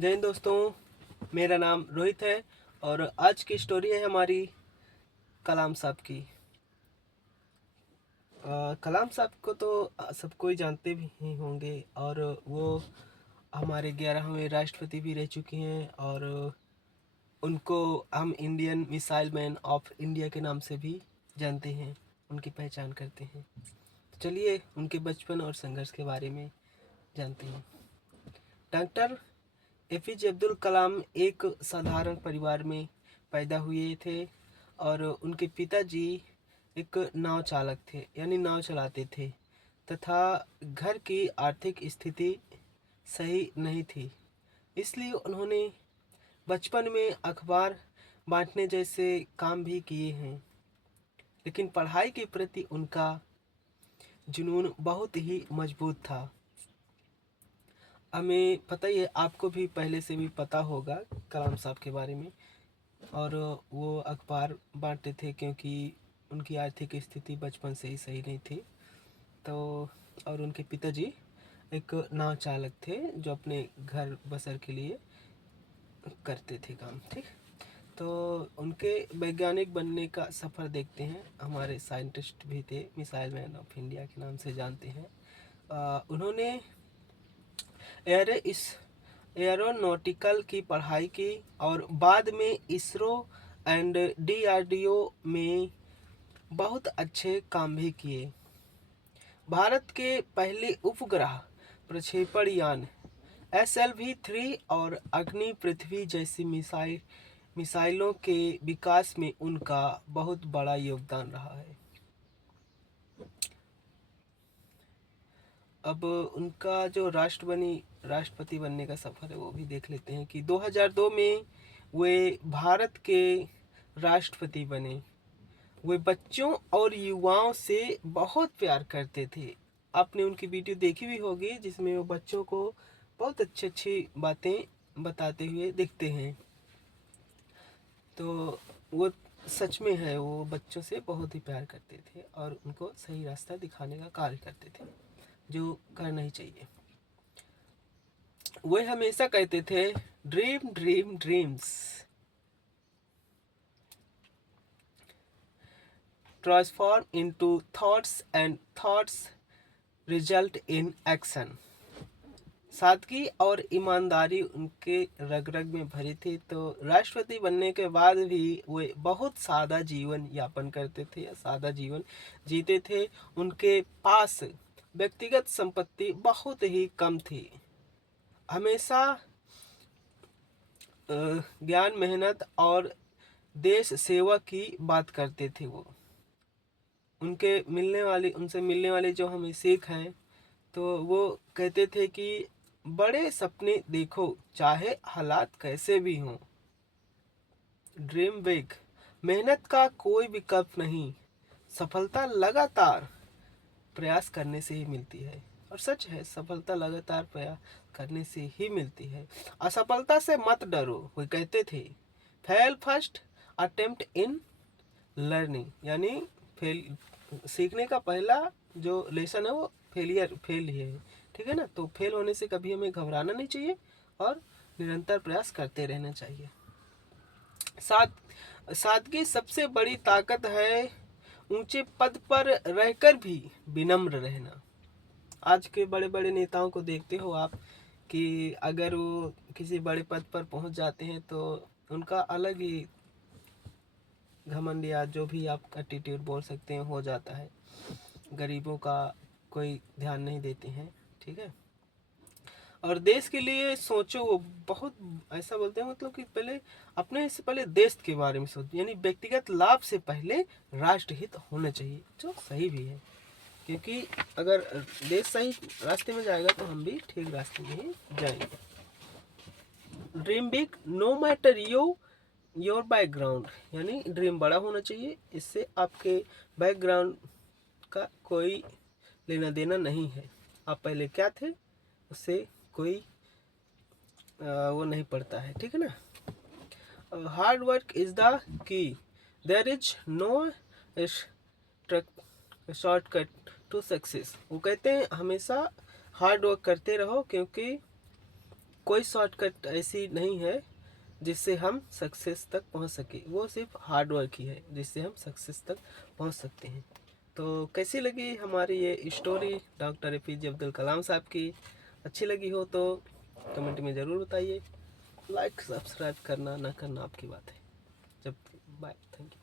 जय हिंद दोस्तों, मेरा नाम रोहित है और आज की स्टोरी है हमारी कलाम साहब की। कलाम साहब को तो सब कोई जानते भी ही होंगे और वो हमारे 11वें राष्ट्रपति भी रह चुके हैं और उनको हम Indian missile man of India के नाम से भी जानते हैं, उनकी पहचान करते हैं। तो चलिए उनके बचपन और संघर्ष के बारे में जानते हैं। डॉक्टर एपीजे अब्दुल कलाम एक साधारण परिवार में पैदा हुए थे और उनके पिताजी एक नाव चालक थे, यानी नाव चलाते थे, तथा घर की आर्थिक स्थिति सही नहीं थी। इसलिए उन्होंने बचपन में अखबार बांटने जैसे काम भी किए हैं, लेकिन पढ़ाई के प्रति उनका जुनून बहुत ही मजबूत था। हमें पता ही है, आपको भी पहले से भी पता होगा कलाम साहब के बारे में। और वो अखबार बांटते थे क्योंकि उनकी आर्थिक स्थिति बचपन से ही सही नहीं थी। तो और उनके पिताजी एक नाव चालक थे जो अपने घर बसर के लिए करते थे काम। ठीक, तो उनके वैज्ञानिक बनने का सफ़र देखते हैं। हमारे साइंटिस्ट भी थे, मिसाइल मैन ऑफ इंडिया के नाम से जानते हैं। उन्होंने एरोनॉटिकल की पढ़ाई की और बाद में इसरो एंड डीआरडीओ में बहुत अच्छे काम भी किए। भारत के पहले उपग्रह प्रक्षेपण यान SLV-3 और अग्नि पृथ्वी जैसी मिसाइलों के विकास में उनका बहुत बड़ा योगदान रहा है। अब उनका जो राष्ट्रपति बनने का सफ़र है वो भी देख लेते हैं कि 2002 में वे भारत के राष्ट्रपति बने। वे बच्चों और युवाओं से बहुत प्यार करते थे। आपने उनकी वीडियो देखी भी होगी जिसमें वो बच्चों को बहुत अच्छी अच्छी बातें बताते हुए दिखते हैं। तो वो सच में है, वो बच्चों से बहुत ही प्यार करते थे और उनको सही रास्ता दिखाने का कार्य करते थे जो करना ही चाहिए। वे हमेशा कहते थे, dream dream dreams, transform into thoughts and thoughts result in action. सादगी और ईमानदारी उनके रग रग में भरी थी। तो राष्ट्रपति बनने के बाद भी वे बहुत सादा जीवन यापन करते थे या सादा जीवन जीते थे। उनके पास व्यक्तिगत संपत्ति बहुत ही कम थी। हमेशा ज्ञान, मेहनत और देश सेवा की बात करते थे। वो उनसे मिलने वाली जो हमें सीख है, तो वो कहते थे कि बड़े सपने देखो चाहे हालात कैसे भी हों। ड्रीम बिग, मेहनत का कोई विकल्प नहीं, सफलता लगातार प्रयास करने से ही मिलती है। और सच है, सफलता लगातार प्रयास करने से ही मिलती है। असफलता से मत डरो, वो कहते थे। Fail first attempt in learning, यानी फेल सीखने का पहला जो लेसन है वो फेल ही है। ठीक है ना। तो फेल होने से कभी हमें घबराना नहीं चाहिए और निरंतर प्रयास करते रहना चाहिए। सादगी सबसे बड़ी ताकत है। ऊंचे पद पर रहकर भी विनम्र रहना। आज के बड़े बड़े नेताओं को देखते हो आप कि अगर वो किसी बड़े पद पर पहुंच जाते हैं तो उनका अलग ही घमंड या जो भी आप एटीट्यूड बोल सकते हैं हो जाता है। गरीबों का कोई ध्यान नहीं देते हैं। ठीक है। और देश के लिए सोचो, वो बहुत ऐसा बोलते हैं, मतलब कि पहले अपने से पहले देश के बारे में सोचो, यानी व्यक्तिगत लाभ से पहले राष्ट्रहित होना चाहिए, जो सही भी है। क्योंकि अगर देश सही रास्ते में जाएगा तो हम भी ठीक रास्ते में ही जाएंगे। Dream big no matter your background, यानी ड्रीम बड़ा होना चाहिए, इससे आपके बैकग्राउंड का कोई लेना देना नहीं है। आप पहले क्या थे उससे कोई वो नहीं पड़ता है। ठीक है ना। Hard work is the key, there is no shortcut to success. वो कहते हैं हमेशा हार्ड वर्क करते रहो, क्योंकि कोई शॉर्टकट ऐसी नहीं है जिससे हम सक्सेस तक पहुंच सके, वो सिर्फ हार्ड वर्क ही है जिससे हम सक्सेस तक पहुंच सकते हैं। तो कैसी लगी हमारी ये story doctor APJ Abdul Kalam साहब की? अच्छी लगी हो तो कमेंट में ज़रूर बताइए। लाइक सब्सक्राइब करना ना करना आपकी बात है। जब बाय, थैंक यू।